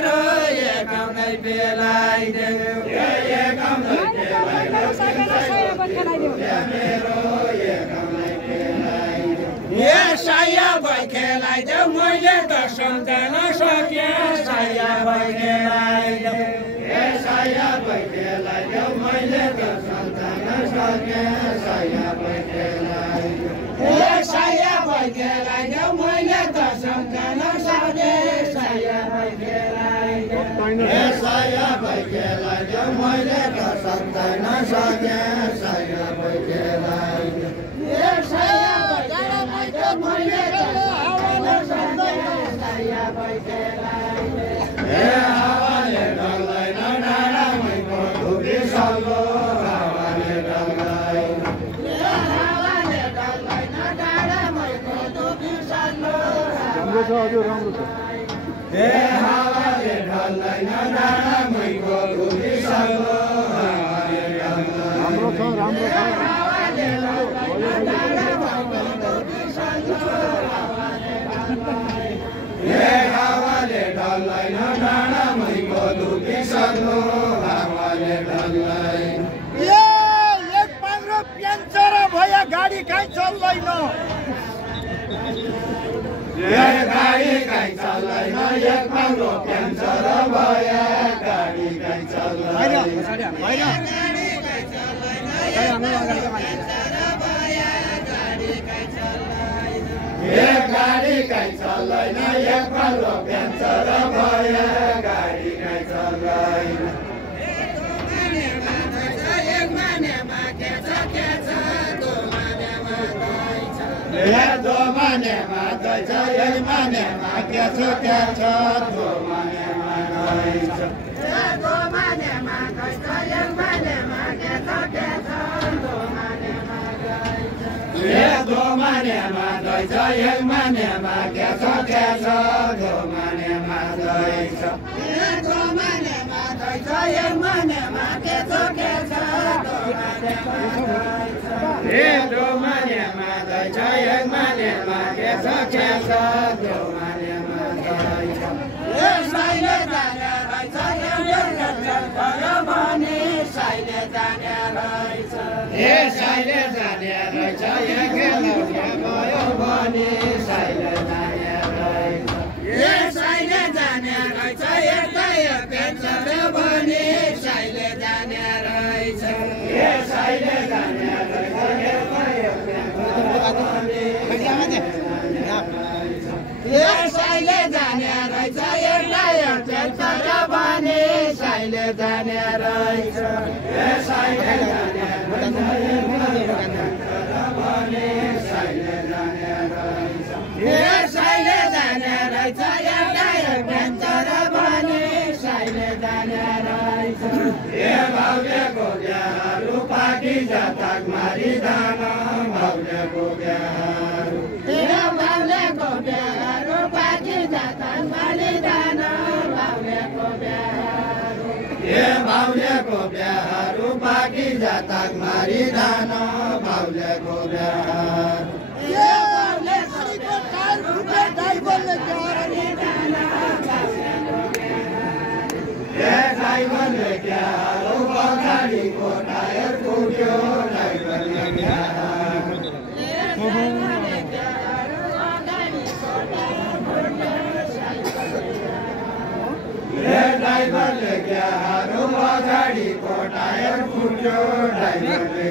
मेरो एकाउनै बेलाइदेऊ एकाउनै बेलाइदेऊ साया भई खेलाइदेऊ मैले त सम्झन सके साया भई खेलाइदेऊ साया भई खेलाइदेऊ मैले त सम्झन सके साया भई खेलाइदेऊ साया भई खेलाइदेऊ मैले त सम्झन सके साया भई खेलाइदेऊ साया भई खेलाइदेऊ मैले त सम्झन सके साया भई खेलाइदेऊ साया मैले त साया भई खेलाइदेऊ हावाले डल्दैन डाँडा मैको धुपी सल्लो हावाले डल्दैन हावाले डल्दैन डाँडा मैको धुपी सल्लो राम्रो छ हजुर राम्रो छ हावाले डल्दैन डाँडा मैको धुपी सल्लो हावाले डल्दैन राम्रो छ हावाले डल्दैन डाँडा मैको धुपी सल्लो हावाले डल्दैन डाँडा मैको धुपी सल्लो हावाले डल्दैन एक पाङ्रो प्यान्चर भयो गाडी काहीँ चल्दैन गाडी काहीँ चल्दैन एक पाङ्रो प्यान्चर भयो गाडी काहीँ चल्दैन गाडी काहीँ चल्दैन एक पाङ्रो प्यान्चर भयो गाडी काहीँ चल्दैन दो मानेमा गइछ एक मानेमा के छ दो मानेमा गइछ दो मानेमा गइछ एक मानेमा के छ दो मानेमा गइछ दो मानेमा गइछ एक मानेमा के छ दो मानेमा गइछ दो मानेमा गइछ एक मानेमा के छ दो मानेमा गइछ दो मानेमा गइछ एक मानेमा के छ दो मानेमा गइछ साइले जाने रहेछ भयो भने साइले जाने रहेछ साइले जाने रहेछ एक भयो भने साइले जाने रहेछ साइले जाने रहेछ एक पेन्सर भने साइले जाने रहेछ साइले जाने रहेछ साइले जाने रहेछ पेन्सर भने साइले जाने रहेछ साइले जाने भने साइले जाने रहेछ साइले जाने रहेछ पेन्सर भने साइले जाने रहेछ भाउलेको बिहारू पाकी जातक मारी दान भाउलेको बिहारू भाउलेको बिहारू पाकी जातक मारी दान भाउलेको बिहारू भाउलेको बिहारू पाकी जातक मारी दान भाउलेको बिहारू भाउलेको टार फुटे ड्राइभरले ड्राइभरले क्यारो गाडीको टायर फुट्यो ड्राइभरले ड्राइभरले क्यारो गाडीको टायर फुट्यो ड्राइभरले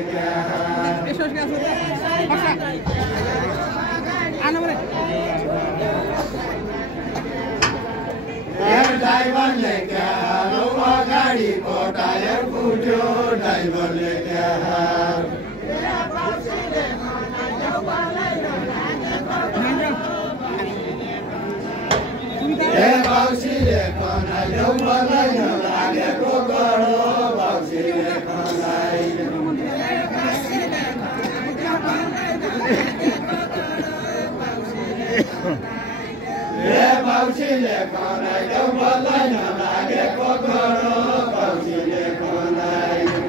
ड्राइभरले क्यारो गाडीको टायर फुट्यो ड्राइभरले क्यारो बाउसीले खनाइदेऊ मलाई लागेको गडो बाउसीले खनाइदेऊ बाउसीले खनाइदेऊ मलाई लागेको गडो बाउसीले खनाइदेऊ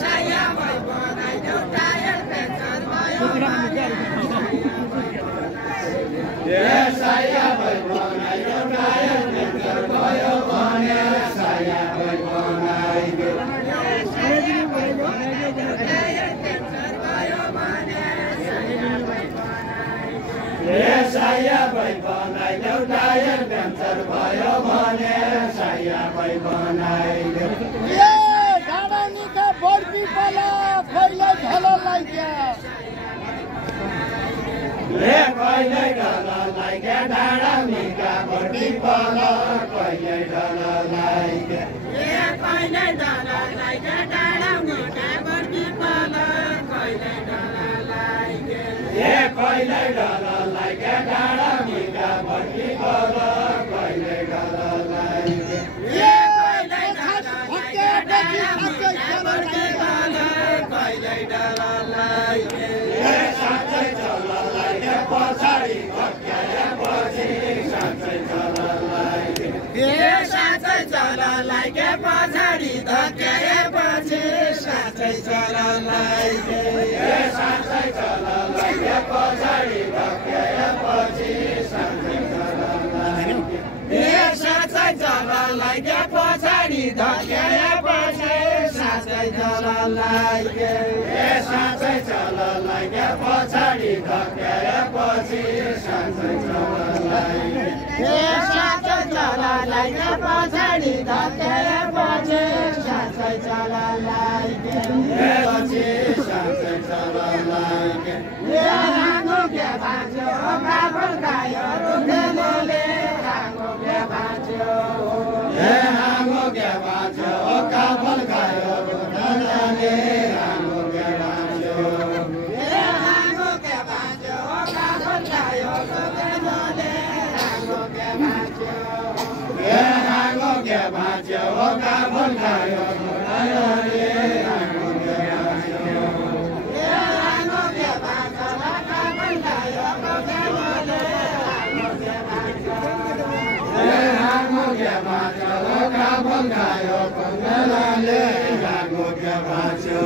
साया भई बनाइदेऊ टायर पेन्चर भयो साया भई बनाइदेऊ टायर पेन्चर भयो खै बनाइदेऊ टायर पेन्चर भयो भने सायामै बनाइदेऊ डाँडा निका बर्दी पला कहिले ढल लाग्या कहिले ढल लाग्या डाँडा निका बर्दी पला कहिले ढल लाग्या कहिले ढल लाग्या डाँडा निका बर्दी पला कहिले ढल लाग्या कहिले ढल लाग्या डाँडा निका बर्दी पला कहिले ढल लाग्या साँच्चै चल लाग्या पछाडि धक्क्याएपछि साँच्चै चल लाग्या साँच्चै चल लाग्या पछाडि धक्क्याएपछि साँच्चै चल लाग्या साँच्चै चल लाग्या पछाडि धक्क्याएपछि साँच्चै चल लाग्या साँच्चै चल लाग्या पछाडि धक्क्याएपछि साँच्चै चल लाग्या साँच्चै चल लाग्या पछाडि धक्क्याएपछि साँच्चै चल लाग्या साँच्चै चल लाग्या पछाडि धक्क्याएपछि साँच्चै चल लाग्या पछि साँच्चै चल लाग्या राङ्गो के भाँच्यो काबल गायो रुखेलोले राङ्गो के भाँच्यो राङ्गो के भाँच्यो काबल गायो रुखेलोले राङ्गो के भाँच्यो राङ्गो के भाँच्यो काबल गायो रुखेलोले राङ्गो के भाँच्यो राङ्गो के भाँच्यो काबल गायो रुखेलोले राङ्गो के भाँच्यो राङ्गो के भाँच्यो काबल गायो रुखेलोले राङ्गो के भाँच्यो राङ्गो के भाँच्यो काबल गायो रुखेलोले राङ्गो के भाँच्यो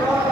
Bye.